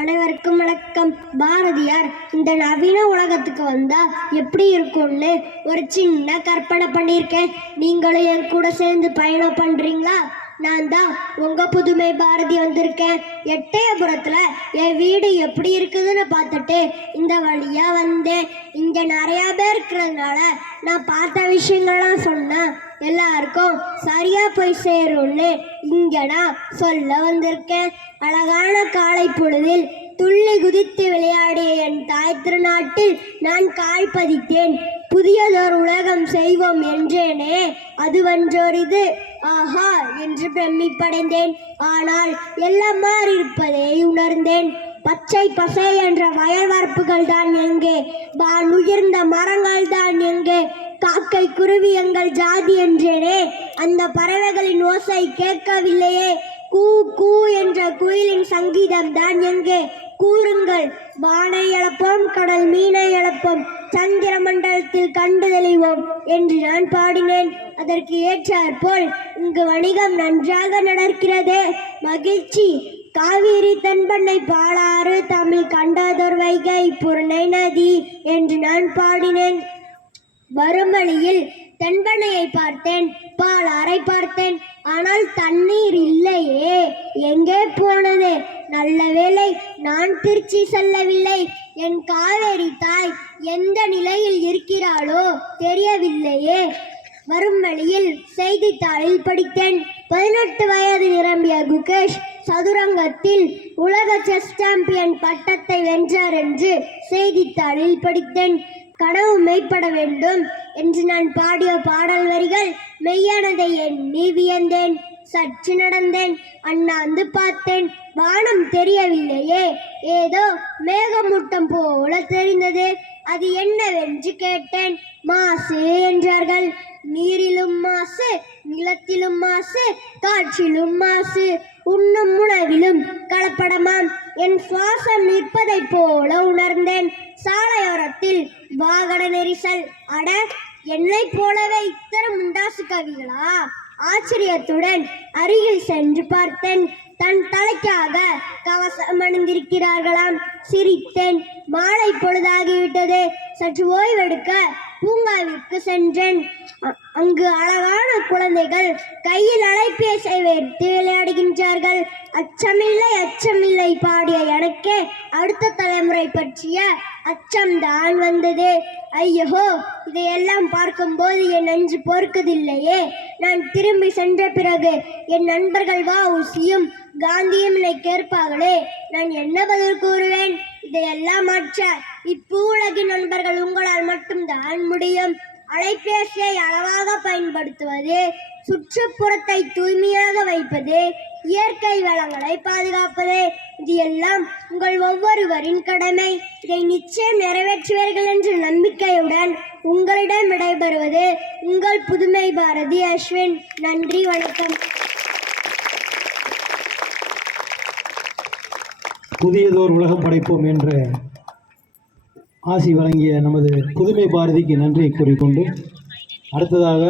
அனைவருக்கும் வணக்கம். பாரதியார் இந்த நவீன உலகத்துக்கு வந்தா எப்படி இருக்கும்னு ஒரு சின்ன கற்பனை பண்ணியிருக்கேன். நீங்களும் என் கூட சேர்ந்து பயணம் பண்றீங்களா? நான் தான் உங்க புதுமை பாரதி வந்திருக்கேன். எட்டயபுரத்துல என் வீடு எப்படி இருக்குதுன்னு பார்த்துட்டு இந்த வழியா வந்தேன். இங்க நிறைய பேர் இருக்கிறதுனால நான் பார்த்த விஷயங்கள்லாம் சொன்னா எல்லாருக்கும் சரியா போய் சேரும்னு இங்க நான் சொல்ல வந்திருக்கேன். அழகான காலை பொழுதில் துள்ளி குதித்து விளையாடிய என் தாய் திருநாட்டில் நான் கால் பதித்தேன். புதியதோர் உலகம் செய்வோம் என்றேனே, அதுவன்றோர் இது ஆஹா என்று பிரமிப்படைந்தேன். ஆனால் எல்லாம் மாறி இருப்பதை உணர்ந்தேன். பச்சை பசை என்ற வயல் வரப்புகள் தான் எங்கே, உயர்ந்த மரங்கள் தான் எங்கே, காக்கை குருவி எங்கள் ஜாதி என்றேனே, அந்த பறவைகளின் ஓசை கேட்கவில்லையே, கூ கூ என்ற குயிலின் சங்கீதம் தான் எங்கே, கூறுங்கள் வானை இழப்போம், கடல் மீனை இழப்போம், சந்திர மண்டலத்தில் கண்டு தெளிவோம் என்று நான் பாடினேன். அதற்கு ஏற்றாற்போல் இங்கு வணிகம் நன்றாக நடக்கிறது, மகிழ்ச்சி. காவிரி தென்பண்ணை பாலாறு தமிழ் கண்டதோர் வைகை புறநை நதி என்று நான் பாடினேன். வரும் வழியில் தென்பண்ணையை பார்த்தேன், பாலாறை பார்த்தேன், ஆனால் தண்ணீர் இல்லையே, எங்கே போனது? நல்ல வேளை நான் திருச்சி செல்லவில்லை. என் காவேரி தாய் எந்த நிலையில் இருக்கிறாளோ தெரியவில்லையே. வரும் வழியில் செய்தித்தாளில் படித்தேன், 18 வயது நிரம்பிய குகேஷ் சதுரங்கத்தில் உலக செஸ் சாம்பியன் பட்டத்தை வென்றார் என்று செய்தித்தாளில் படித்தேன். கனவு மெய்ப்பட வேண்டும் என்று நான் பாடிய பாடல் வரிகள் மெய்யானதை எண்ணி வியந்தேன். சற்று நடந்தேன், அண்ணாந்து பார்த்தேன், வானம் தெரியவில்லையே, ஏதோ மேகமூட்டம் போல தெரிந்தது. அது என்னவென்று கேட்டேன். மாசு என்றார்கள். நீரிலும் மாசு, நிலத்திலும் மாசு, காற்றிலும் மாசு, உண்ணும் உணவிலும் கலப்படமாம். என் சுவாசம் நிற்பதை போல உணர்ந்தேன். சாலையோரத்தில் வாகன நெரிசல். அட, என்னை போலவே இத்தனை முண்டாசு கவிகளா? ஆச்சரியத்துடன் அருகில் சென்று பார்த்தேன். தன் தலைக்காக கவசம் அணிந்திருக்கிறார்களாம். சிரித்தேன். மாலை பொழுதாகிவிட்டது. சற்று ஓய்வெடுக்க பூங்காவிற்கு சென்றேன். அங்கு அழகான குழந்தைகள் கையில் அலைபேசியை வைத்து விளையாடுகின்றார்கள். அச்சமில்லை அச்சமில்லை பாடிய எனக்கே அடுத்த தலைமுறை பற்றிய அச்சம்தான் வந்தது. ஐயோ, இதையெல்லாம் பார்க்கும்போது என் நெஞ்சு பொறுக்குதில்லையே. நான் திரும்பி சென்ற பிறகு என் நண்பர்கள் வ.உ.சி.யும் காந்தியும் என்னை கேட்பார்களே, நான் என்ன பதில் கூறுவேன்? இதையெல்லாம் மாற்ற இப்பூ உலகின் நண்பர்கள் உங்களால் மட்டும்தான் முடியும். அலைபேசியை அளவாக பயன்படுத்துவது, சுற்றுப்புறத்தை தூய்மையாக வைப்பது, இயற்கை வளங்களை பாதுகாப்பது, இது எல்லாம் உங்கள் ஒவ்வொருவரின் கடமை. இதை நிச்சயம் நிறைவேற்றுவீர்கள் என்ற நம்பிக்கையுடன் உங்களிடம் விடைபெறுவது உங்கள் புதுமை பாரதி அஸ்வின். நன்றி, வணக்கம். புதியதோர் உலகம் படைப்போம் என்ற ஆசி வழங்கிய நமது புதுமை பாரதிக்கு நன்றியை கூறிக்கொண்டு அடுத்ததாக